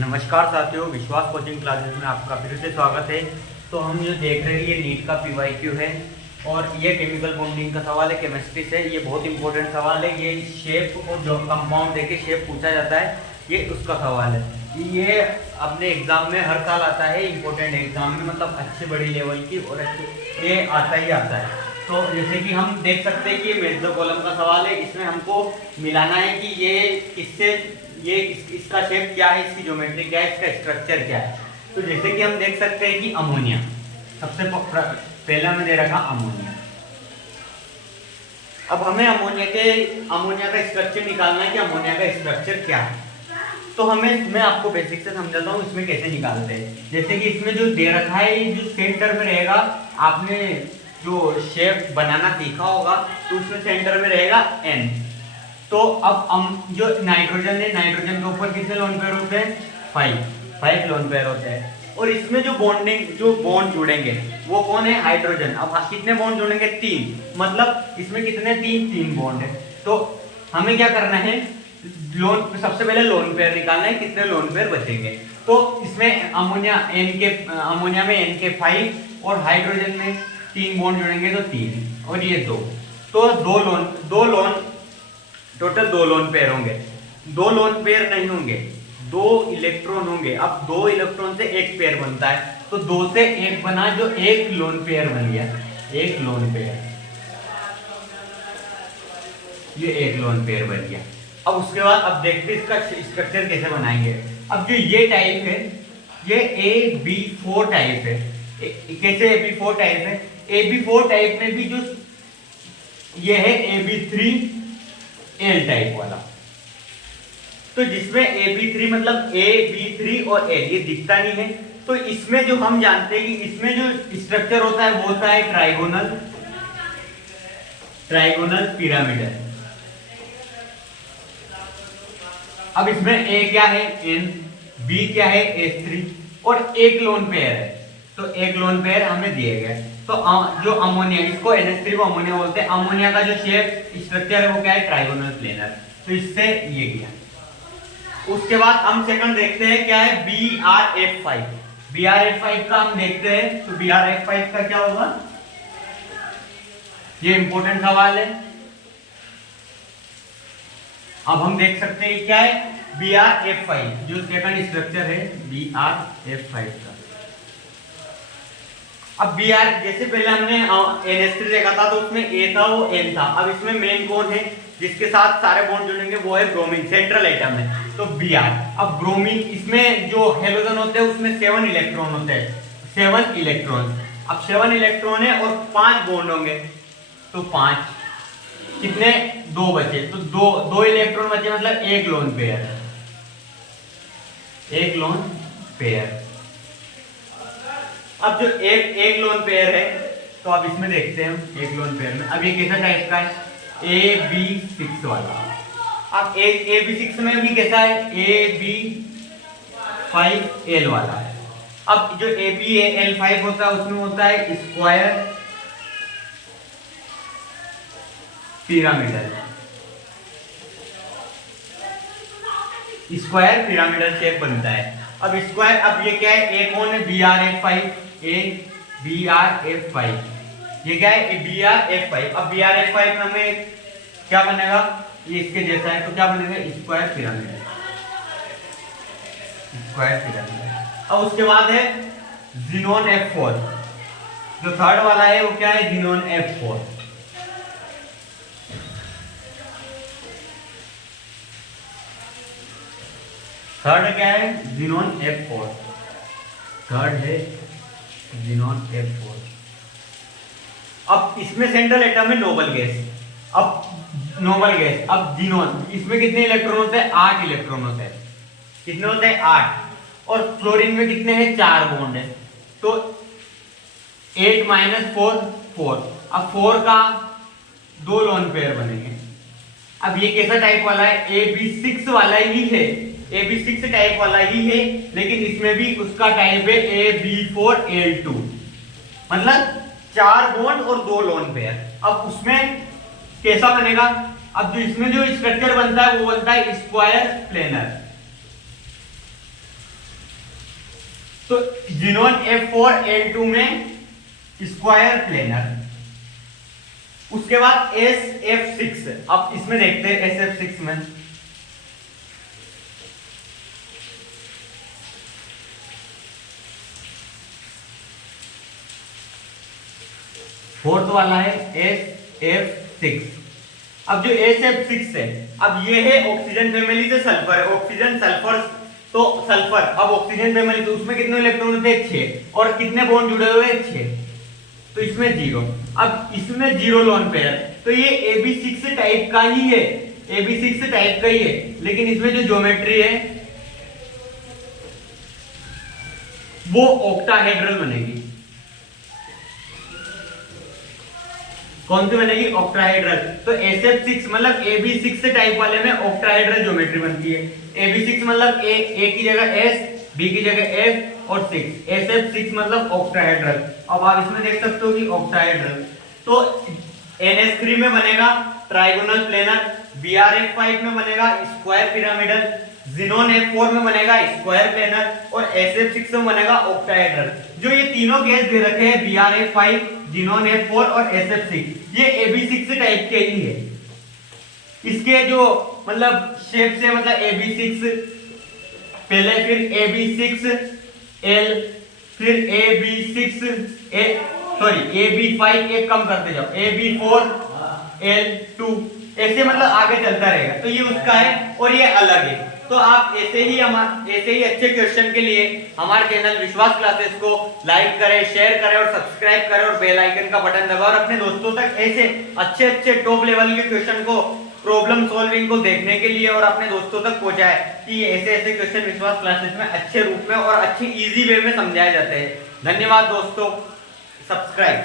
नमस्कार साथियों, विश्वास कोचिंग क्लासेस में आपका फिर से स्वागत है। तो हम जो देख रहे हैं ये नीट का पीवाईक्यू है और ये केमिकल बॉन्डिंग का सवाल है, केमिस्ट्री से। ये बहुत इंपॉर्टेंट सवाल है। ये शेप और जो कंपाउंड देके शेप पूछा जाता है, ये उसका सवाल है। ये अपने एग्जाम में हर साल आता है, इंपॉर्टेंट एग्जाम में, मतलब अच्छे बड़ी लेवल की, और ये आता ही आता है। तो जैसे कि हम देख सकते हैं कि ये मेजर कॉलम का सवाल है। इसमें हमको मिलाना है कि ये किससे, इसका शेप क्या है, इसकी ज्योमेट्री क्या है, इसका स्ट्रक्चर क्या है। तो जैसे कि हम देख सकते हैं कि अमोनिया सबसे पहला में दे रखा अमोनिया। अब हमें अमोनिया का स्ट्रक्चर निकालना है कि अमोनिया का स्ट्रक्चर क्या है। तो मैं आपको बेसिक से समझाता हूँ इसमें कैसे निकालते हैं। जैसे कि इसमें जो दे रखा है, जो सेंटर में रहेगा, आपने जो शेप बनाना सीखा होगा तो उसमें सेंटर में रहेगा N। तो अब हम जो नाइट्रोजन है, नाइट्रोजन के ऊपर कितने लोन पेयर होते हैं? 5 लोन पेयर होते हैं। और इसमें जो बॉन्ड जुड़ेंगे वो कौन है? हाइड्रोजन। अब कितने बॉन्ड जुड़ेंगे? 3। मतलब इसमें कितने? 3 बॉन्ड है। तो हमें क्या करना है? सबसे पहले लोन पेयर निकालना है, कितने लोन पेयर बचेंगे। तो इसमें अमोनिया में N के 5 और हाइड्रोजन में 3 बॉन्ड जुड़ेंगे तो 3 और ये 2। तो टोटल 2 लोन पेयर होंगे। 2 लोन पेयर नहीं होंगे, 2 इलेक्ट्रॉन होंगे। अब 2 इलेक्ट्रॉन से एक पेयर बनता है, तो 2 से 1 बना, जो 1 लोन पेयर बन गया। 1 लोन पेयर, ये 1 लोन पेयर बन गया। अब उसके बाद अब देखते हैं इसका स्ट्रक्चर कैसे बनाएंगे। अब जो ये टाइप है, ये AB4 टाइप है। कैसे AB4 टाइप है? AB4 टाइप में भी जो ये है AB3L टाइप वाला। तो जिसमें AB3 मतलब AB3 और L ये दिखता नहीं है। तो इसमें जो हम जानते हैं कि इसमें जो स्ट्रक्चर होता है वो होता है ट्राइगोनल पिरामिडल। अब इसमें A क्या है? N, B क्या है? S3 और एक लोन पेयर है। तो एक लोन पेयर हमें दिए गए। तो जो अमोनिया, इसको NH3 को अमोनिया बोलते हैं। अमोनिया का जो शेप स्ट्रक्चर है वो क्या है? Trigonal planar. तो इससे ये गया। उसके बाद हम सेकंड देखते हैं क्या है? BRF5। BRF5 का हम देखते हैं। तो BRF5 का क्या होगा? ये इंपॉर्टेंट सवाल है। अब हम देख सकते हैं क्या है? BRF5 जो सेकंड स्ट्रक्चर है BRF5 का। अब BR, जैसे पहले हमने NH3 देखा था तो उसमें A था, वो N था। अब इसमें मेन कौन है जिसके साथ सारे बॉन्ड जुड़ेंगे? वो है ब्रोमीन, सेंट्रल एटम है, तो Br। अब ब्रोमीन, इसमें जो हेलोजन होते हैं उसमें 7 इलेक्ट्रॉन होते हैं, 7 इलेक्ट्रॉन। अब 7 इलेक्ट्रॉन है और 5 बॉन्ड होंगे, तो 5 कितने? 2 बचे। तो 2 इलेक्ट्रॉन बचे, मतलब 1 लोन पेयर। 1 lone pair. अब जो एक लोन पेयर है, तो अब इसमें देखते हैं हम एक लोन पेयर में। अब ये कैसा टाइप का है? AB6 वाला। अब AB6 में भी कैसा है? AB5L वाला है। अब जो ABL5 होता है उसमें होता है square pyramidal. Square pyramidal shape बनता है। अब स्क्वायर, अब ये क्या है? एक कौन है? BRF5। BRF5 ये क्या है? BRF5। अब BRF5 में हमें क्या बनेगा? ये इसके जैसा है, तो क्या बनेगा? Square pyramid. Square pyramid. अब उसके बाद है ज़ीनोन F4। जो थर्ड वाला है वो क्या है? ज़ीनोन F4। थर्ड क्या है? ज़ीनोन F4। थर्ड है ज़ीनोन F4। अब इसमें सेंट्रल एटम है नोबल गैस। अब ज़ीनोन, इसमें कितने इलेक्ट्रॉन होते हैं? 8 इलेक्ट्रॉन होते हैं। कितने होते हैं? 8। और फ्लोरीन में कितने हैं? 4 बॉन्ड है, तो 8 - 4 4। अब 4 का 2 लोन पेयर बनेंगे। अब ये कैसा टाइप वाला है? AB6 वाला ही है, AB6 टाइप वाला ही है, लेकिन इसमें भी उसका टाइप है AB4L2, मतलब 4 बॉन्ड और 2 लोन पेयर। अब उसमें कैसा बनेगा? अब जो इसमें जो स्ट्रक्चर बनता है वो बनता है स्क्वायर प्लेनर। तो जिनोन F4L2 में स्क्वायर प्लेनर। उसके बाद SF6, अब इसमें देखते हैं SF6 में फोर्थ वाला है SF6। अब जो SF6 है, अब ये है ऑक्सीजन फैमिली से सल्फर है, ऑक्सीजन सल्फर, तो सल्फर अब ऑक्सीजन फैमिली, तो उसमें कितने इलेक्ट्रॉन होते हैं 6, और कितने बॉन्ड जुड़े हुए हैं 6, तो इसमें 0। अब इसमें 0 लोन पेयर, तो ये AB6 टाइप का ही है, AB6 टाइप का ही है, लेकिन इसमें जो ज्योमेट्री है वो ऑक्टाहेड्रल बनेगी। कौन सी बनेगी? ऑक्टाहेड्रल। तो SF6 मतलब AB6 टाइप वाले में ऑक्टाहेड्रल ज्योमेट्री बनती है। AB6 मतलब A की जगह S, B की जगह F और 6, SF6 मतलब ऑक्टाहेड्रल। अब आप इसमें देख सकते हो कि ऑक्टाहेड्रल, तो NH3 में बनेगा ट्राइगोनल प्लेनर, BrF5 में बनेगा स्क्वायर पिरामिडल, जिनोन F4 में बनेगा स्क्वायर प्लेनर, और SF6 में बनेगा ऑक्टाहेड्रल। जो ये तीनों केस दे रखे हैं BrF5, जिनोन F4 और SF6, ये AB6 टाइप के ही है। इसके जो मतलब शेप से मतलब AB6 पहले, फिर AB6L, फिर AB5 एक कम करते जाओ, AB4L2, ऐसे मतलब आगे चलता रहेगा। तो ये उसका है और ये अलग है। तो आप ऐसे ही अच्छे क्वेश्चन के लिए हमारे चैनल विश्वास क्लासेस को लाइक करें, शेयर करें और सब्सक्राइब करें और बेल आइकन का बटन दबाएं और अपने दोस्तों तक ऐसे अच्छे टॉप लेवल के क्वेश्चन को, प्रॉब्लम सॉल्विंग को देखने के लिए और अपने दोस्तों तक पहुंचाए कि ऐसे क्वेश्चन विश्वास क्लासेस में अच्छे रूप में और अच्छे इजी वे में समझाए जाते हैं। धन्यवाद दोस्तों, सब्सक्राइब।